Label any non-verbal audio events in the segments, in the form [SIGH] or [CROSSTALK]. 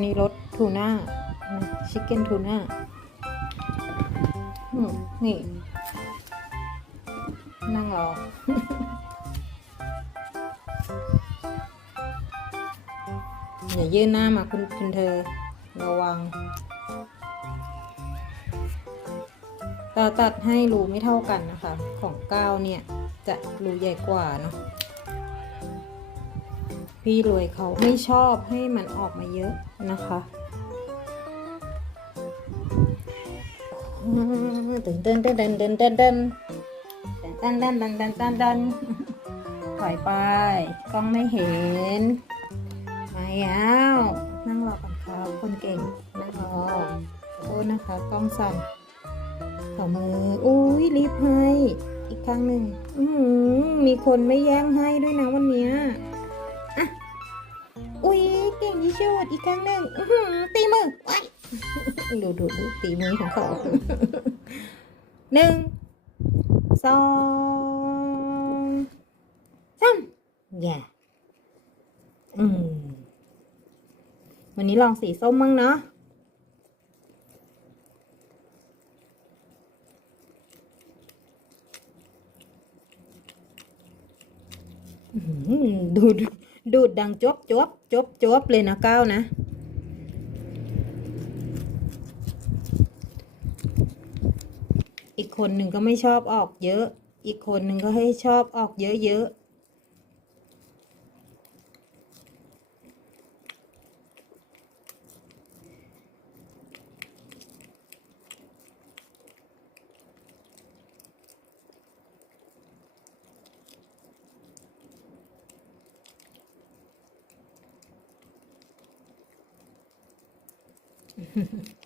นี่รสทูน่าชิคเก้นทูน่านี่ นั่งรอ อย่ายื่นหน้ามาคุณคุณเธอ ระวังตาตัดให้รูไม่เท่ากันนะคะ ของก้าวเนี่ย จะรูใหญ่กว่าเนาะ พี่รวยเขาไม่ชอบให้มันออกมาเยอะนะคะเดินเดินเดินเดินเดินเดินเดินเดินเดินเดินเดินเดินเดินถอยไปกล้องไม่เห็นไม่เอานั่งรอก่อนครับคนเก่งนั่งรอโทษนะคะกล้องสั่นขอมืออุ้ยรีบให้อีกครั้งหนึ่งอือหือมีคนไม่แย่งให้ด้วยนะวันเนี้ย เก่งที่สุดอีกครั้งหนึ่งตีมือไว้ดูดูดูตีมือของเขาหนึ่งสองสามแย่าอืม วันนี้ลองสีส้มมั้งเนาะอื้อหือดูด ดูดดังจบจบจบจบเลยนะก้าวนะ อีกคนหนึ่งก็ไม่ชอบออกเยอะ อีกคนหนึ่งก็ให้ชอบออกเยอะๆ 哼 [LAUGHS] 哼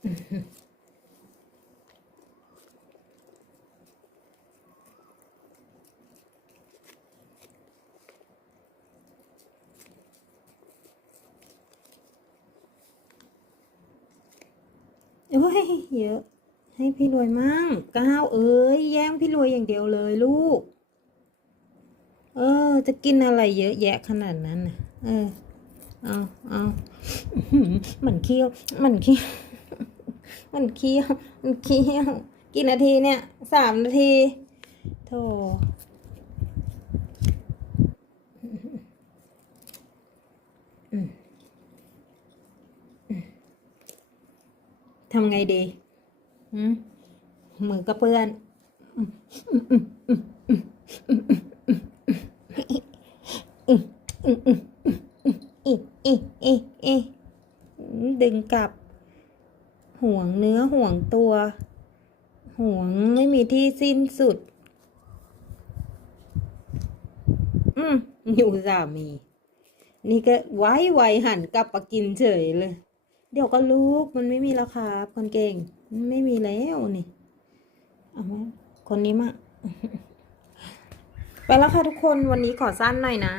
โอ้ยเยอะ ให้พี่รวยมั่งก้าวเอ้ยแย่งพี่รวยอย่างเดียวเลยลูก เออ จะกินอะไรเยอะแยะขนาดนั้นน่ะ เออ เอาเอาอื้อหือมันเคี้ยว มันเคี้ยว มันเคี้ยวมันเคี้ยวกี่นาทีเนี่ยสามนาทีโธ่ทำไงดีมือกับเพื่อน ดึงกลับ ห่วงเนื้อห่วงตัว ห่วงไม่มีที่สิ้นสุด อืมอยู่สามี นี่ก็ไว้ไวหันกลับมากินเฉยเลย เดี๋ยวก็ลูกมันไม่มีแล้วครับคนเก่ง ไม่มีแล้วนี่เอาไหมคนนี้มาไปแล้วค่ะทุกคนวันนี้ขอสั้นหน่อยนะ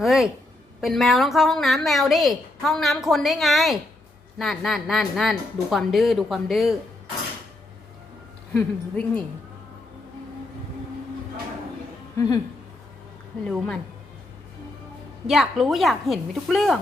เฮ้ย เป็นแมวต้องเข้าห้องน้ำแมวดิ ห้องน้ำคนได้ไง นั่นนั่นนั่นนั่นดูความดื้อ ดูความดื้อ วิ่งหนีไม่รู้มัน อยากรู้อยากเห็นไปทุกเรื่อง